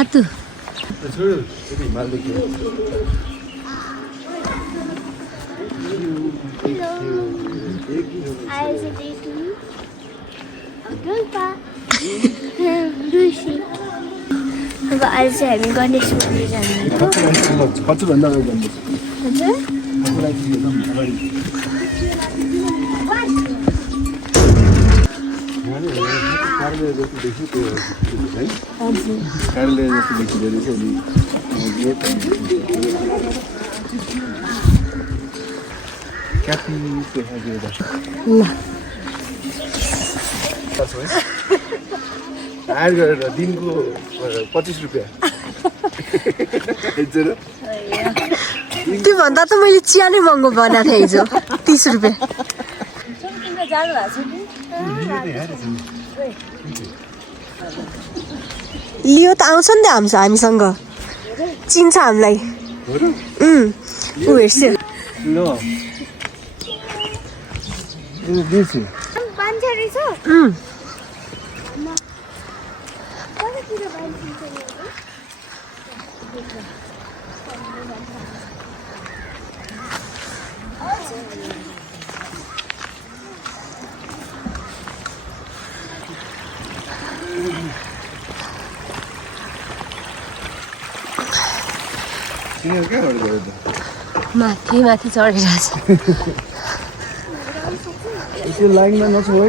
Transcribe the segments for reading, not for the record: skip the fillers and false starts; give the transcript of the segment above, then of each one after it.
आतु अब अहिले चाहिँ हामी गणेश मन्दिर जानेछौँ हायर गरेर दिनको 25 रुपियाँ त्यो भन्दा त मैले चिया नै महँगो बनाएको थिएँ हिजो 30 रुपियाँ लियो त आउँछ नि त हामीसँग चिन्छ हामीलाई ऊ हेर्छ माथि माथि चढिरहेछ त्यो लाइनमा नछु है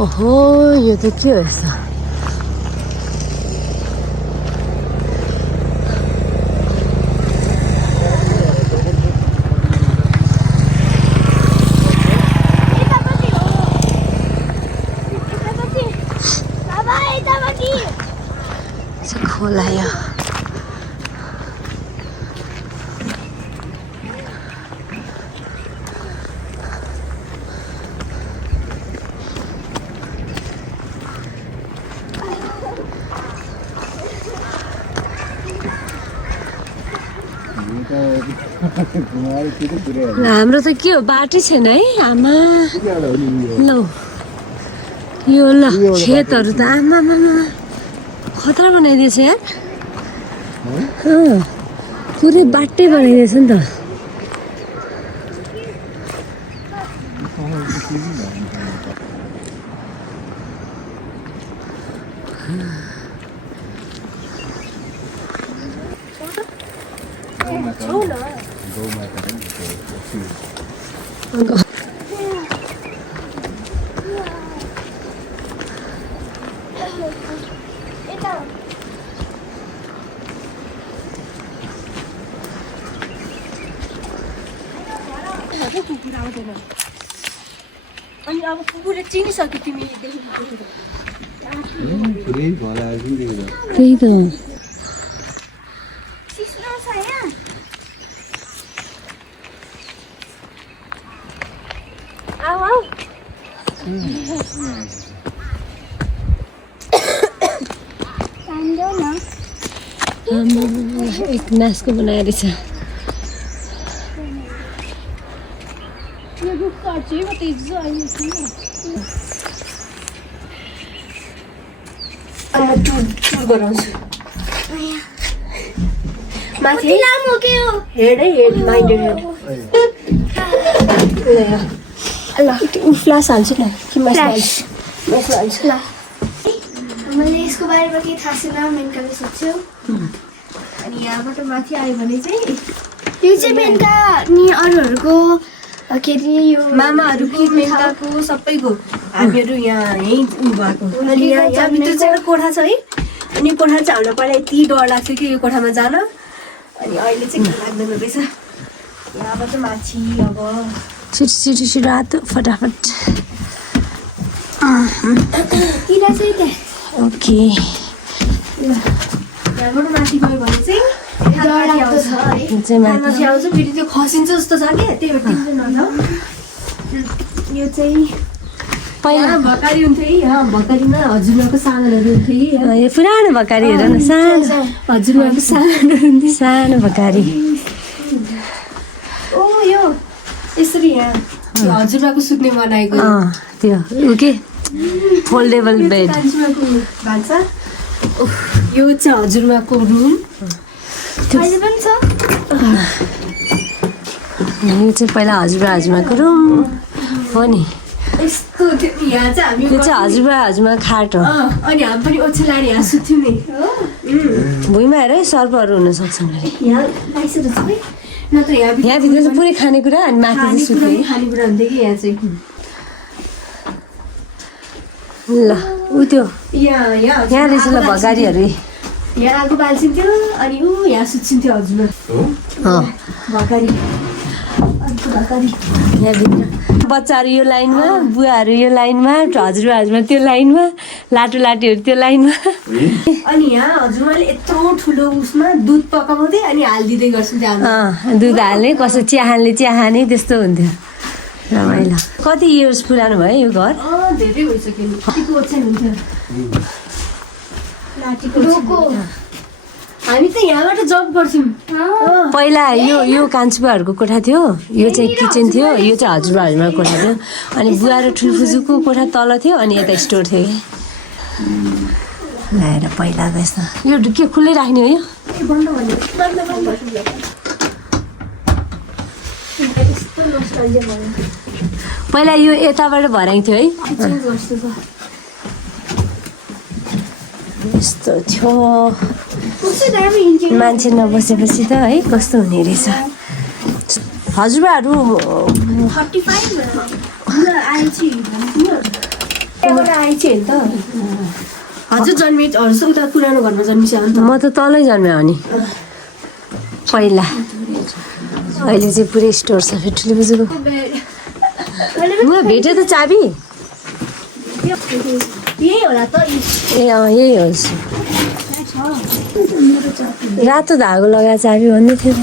ओहो यो त के रहेछ खोला यो हाम्रो त के हो बाटै छैन है आमा ल यो ल खेतहरू त आमा खतरा बनाइदिएछ यार पुरै बाटै बनाइदिएछ नि त अनि अब कुकुरले चिनिसक्यो तिमी त्यही त एक नासको बनाएर रहेछ टुर गराउँछु माथि लामो के हो हेड माइन्डेड ल फ्लास हाल्छु न कि मासु हाल्छु ल मैले यसको बारेमा केही थाहा छैन मेनकाले सोध्छु अनि यहाँबाट माथि आयो भने चाहिँ यो चाहिँ मेनका नि अरूहरूको के अरे यो मामाहरू कि मेनकाको सबैको हामीहरू यहीँ भएको अनि यहाँभित्र चाहिँ कोठा छ है अनि कोठा चाहिँ हामीलाई पहिला यति डर लाग्थ्यो कि यो कोठामा जान अनि अहिले चाहिँ लाग्दैन रहेछ यहाँबाट माथि अब छिटो रातो फटाफट ओके यहाँबाट माथि गयो भने चाहिँ डरलाग्दो छ है चाहिँ माथि आउँछ फेरि त्यो खसिन्छ जस्तो छ क्या त्यही भएर टिप्नु नजाऊ यो चाहिँ पहिला भकारी हुन्थ्यो है यहाँ भकारीमा हजुरबाको सामानहरू हुन्थ्यो है यो पुरानो भकारी हेर न सानो हजुरबाको सामानहरू हुन्थ्यो सानो भकारी ओ यो यसरी यहाँ त्यो हजुरबाको सुत्ने बनाएको त्यो ऊ के फोल्डेबल बेड कान्छीमाको भान्सा यो चाहिँ हजुरबाको रुम अहिले पनि छ यो चाहिँ पहिला हजुरबाको रुम हो नि यस्तो थियो यहाँ चाहिँ हामी यो चाहिँ हजुरबा खाट हो अनि हामी पनि ओछ्याएर यहाँ सुत्थ्यौँ नि भुइँमा हेर है सर्पहरू हुन सक्छन् अरे यहाँ लाइसकेको छ है नत्र यहाँ यहाँभित्र चाहिँ पुरै खानेकुरा अनि माथि चाहिँ सुत्ने खानेकुरा हुन्थ्यो कि यहाँ चाहिँ ल ऊ त्यो यहाँ यहाँ रहेछ ल भगारीहरू यहाँ आगो बाल्छिन्थ्यो अनि ऊ यहाँ सुत्छिन्थ्यो हजुरमा भकारी यहाँभित्र बच्चाहरू यो लाइनमा बुवाहरू यो लाइनमा हजुरबा त्यो लाइनमा लाटोहरू त्यो लाइनमा अनि यहाँ हजुरमाले यत्रो ठुलो उसमा दुध पकाउँदै अनि हालिदिँदै गर्छु त्यहाँ दुध हाल्ने कसो चिया खाने त्यस्तो हुन्थ्यो रमाइलो कति इयर्स पुरानो भयो यो घर धेरै भइसक्यो नि लाटीको ओछ्यान हुन्थ्यो लाटीको हामी त यहाँबाट जब गर्थ्यौँ पहिला यो कान्छुबाहरूको कोठा थियो यो चाहिँ किचन थियो यो चाहिँ हजुरबाहरूको कोठा थियो अनि बुवा र ठुल्फुजूको कोठा तल थियो अनि यता स्टोर थियो ल्याएर पहिला रहेछ यो के खुल्लै राख्ने हो यो पहिला यो यताबाट भराइन्थ्यो है यस्तो थियो मान्छे नबसेपछि त है कस्तो हुने रहेछ हजुरबाहरू 35 हजुर जन्मे उता पुरानो घरमा जन्मिस म त तलै जन्मे हो नि पहिला अहिले चाहिँ पुरै स्टोर छ फेरि ठुलो बुझेको म भेटेँ त चाबी यही होला त ए यही हो रातो धागो लगाएर चाबी भन्दै थियो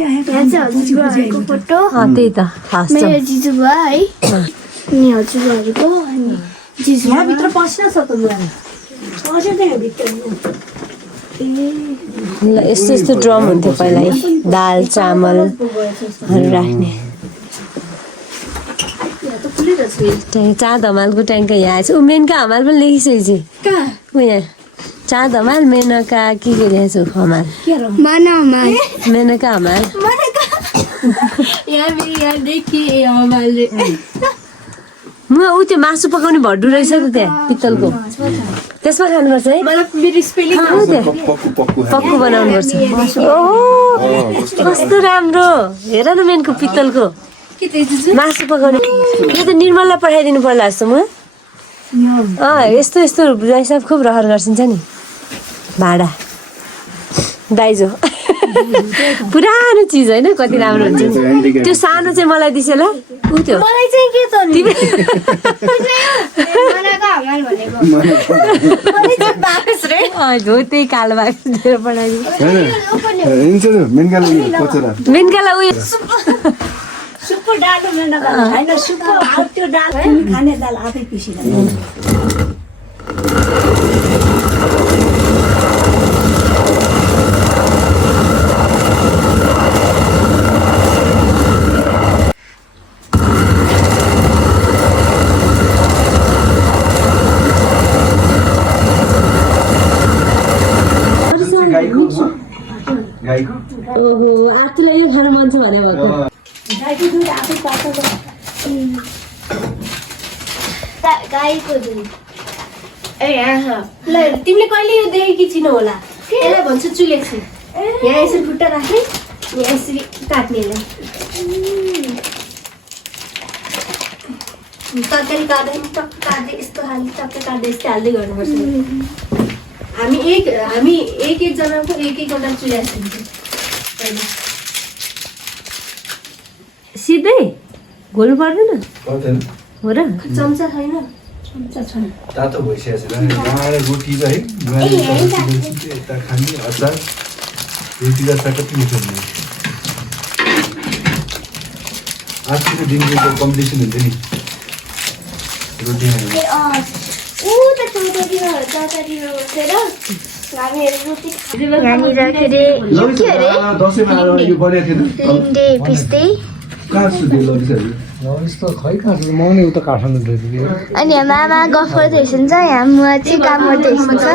यहाँ चाहिँ हजुरबाहरूको फोटो त्यही त खास मेरो जिजुबा है अनि हजुरबाहरूको अनि जिजु यहाँभित्र पस्न छ त पस्छ त्यहाँभित्र ल यस्तो ड्रम हुन्थ्यो पहिला है दाल चामलहरू राख्ने चार धमालको ट्याङ्का यहाँ आएछ ऊ मेनका हमाल पनि लेखिसकेको छु ऊ यहाँ चार धमाल मेनका के लेखेको छु हमाल मेनका हमाल म ऊ त्यो मासु पकाउने भड्डु रहेछ त त्यहाँ पित्तलको त्यसमा खानुपर्छ है पक्कु बनाउनुपर्छ ओहो कस्तो राम्रो हेर न मेनको पित्तलको मासु पकाउने यो त निर्मललाई पठाइदिनु पर्ला जस्तो म यस्तो हिसाब खुब रहर गर्छिन्छ नि भाडा दाइजो पुरानो चिज होइन कति राम्रो हुन्छ त्यो सानो चाहिँ मलाई दिसे ल ऊ त्यो मलाई चाहिँ के त नि मनाको हमाल भनेको मलाई चाहिँ बाकस रे हो त्यही कालो बाकस दिएर पठाइदिनु मेनकालाई उयो सुपको डालो होइन सुपको त्यो डाल खाने दाल आफै पिसेर ओहो आफूलाई यो घर मन छ भने भएको गाईको दुध आफै पाउँछ गाईको दुध ए यहाँ छ ल तिमीले कहिले यो देखेकी छिनौ होला यसलाई भन्छ चुलेक्सी यहाँ यसरी खुट्टा राख्ने यहाँ यसरी काट्ने यसलाई तरकारी काट्दैन टक्क काट्दै यस्तो हाल्दै टक्क काट्दै यस्तै हाल्दै गर्नुपर्छ हामी एकजनाको एकवटा चुल्यास दिन्छौँ सिधै घोल्नु पर्दैन हो र चम्चा छैन चम्चा छैन तातो भइसकेको छ रोटी चाहिँ है यता खाने अचार रोटीका साथ कति मिठो हुन्छ आजको दिनको कम्पिटिसन हुन्छ नि रोटी यहाँनिर के अरे दसैँमा आएर यो बनेको थिएन लिन्डे पिस्दै कहाँ सुत्यो लगिसक्यो अनि यहाँ मामा गफ गर्दै हुनुहुन्छ यहाँ मुवा चाहिँ काम गर्दै हुनुहुन्छ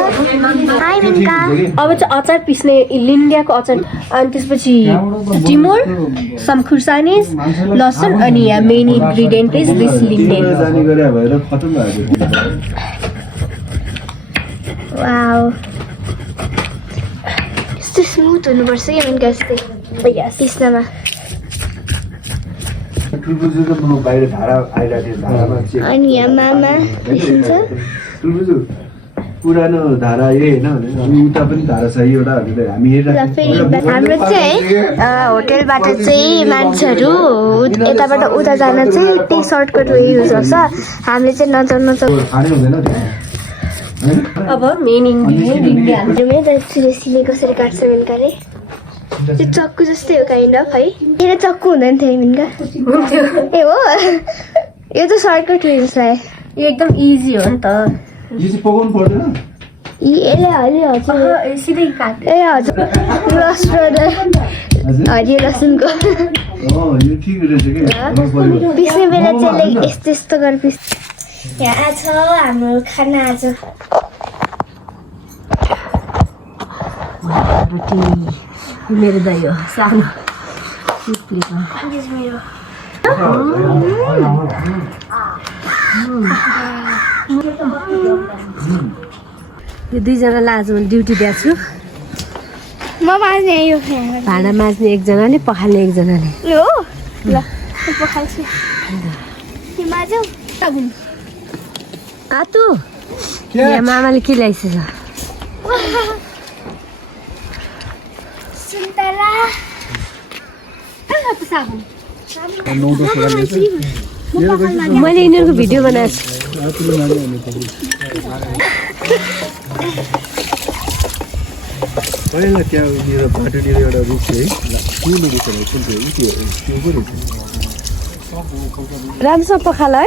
हाई मेनका अब चाहिँ अचार पिस्ने लिन्डियाको अचार अनि त्यसपछि टिमोर सम खुर्सानी लसुन अनि यहाँ main ingredient is this Linde जाने गरे भएर खतम भयो वाउ यस्तो स्मुथ हुनुपर्छ कि मेनका जस्तै पिस्नमा टुलबुजु त म बाहिर धारा आइरहेको थियो धारामा चेक अनि यहाँ मामा पिस्नुहुन्छ टुलबुजु पुरानो धारा यही होइन भने अनि उता पनि धारा छ एउटा हामी र फेरि हाम्रो चाहिँ होटेलबाट चाहिँ मान्छेहरू यताबाट उता जान चाहिँ त्यही सर्टकट वे युज गर्छ हामीले चाहिँ नजानु खाने हुँदैन अब मेन इन्ग्रिडियन्ट लिन्डे हाल्नु सिले कसरी काट्छ मेनकाले त्यो चक्कु जस्तै हो काइन्ड अफ है मेरो चक्कु हुँदैन थियो मेनका ए हो यो त सर्टकट वे जस्तो यो एकदम इजी हो नि त यो चाहिँ पकाउनु पर्दैन यसले हरियो हजुर सिधै काट ए हजुर लस ब्रदर हरियो लसुनको यो ठिक रहेछ कि पिस्ने बेला चाहिँ यस्तो यस्तो गरेर पिस यहाँ छ हाम्रो खाना आज मेरो दही हो सानो मेरो यो दुईजनालाई आज मैले ड्युटी दिएको छु म माझ्ने यो भाँडा माझ्ने एकजनाले पखाल्ने एकजनाले हो ल पखाल्छु माझौ आतु यहाँ मामाले के ल्याइसछ सुन्तला मैले यिनीहरूको भिडियो बनाएको छु पहिला त्यहाँनिर बाटोतिर एउटा रुख थियो है ठुलो रुख कुन थियो त्यो पो रहेछ राम्रोसँग पखाल है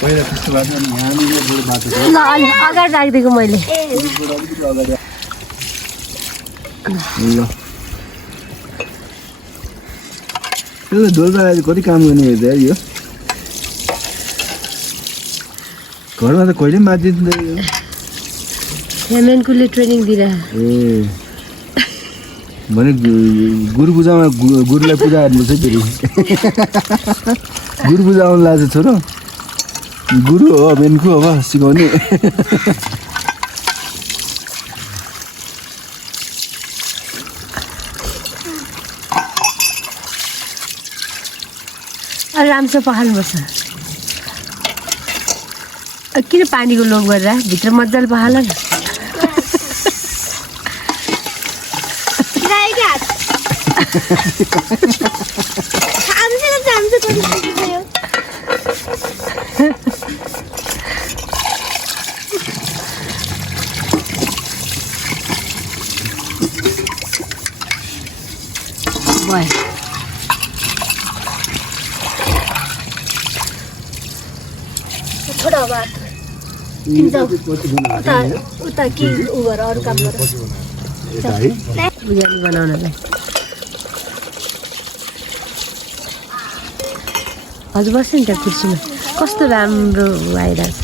पहिला त्यस्तो बाटो अनि यहाँनिर बडो बाटो छ ल अलि अगाडि राखिदिएको मैले ल त्यो ढोलबा कति काम गर्ने हेर्दा यो घरमा त कहिले पनि बाँधिँदैन यो हेमेनकुले ट्रेनिङ दिइरह ए भने गुरु पूजामा गुरुलाई पूजा गर्नु चाहिँ फेरि गुरु पूजा आउनु लाग्छ छोरो गुरु हो मेनको अब सिकाउने राम्रोसँग पखाल्नुपर्छ किन पानीको लोभ गरेर भित्र मजाले पखाल न छोडा बात उता के उ गर अरू काम गर बिरयानी बनाउनलाई हजुर बस्नु नि त्यहाँ कुर्सीमा कस्तो राम्रो आइरहेछ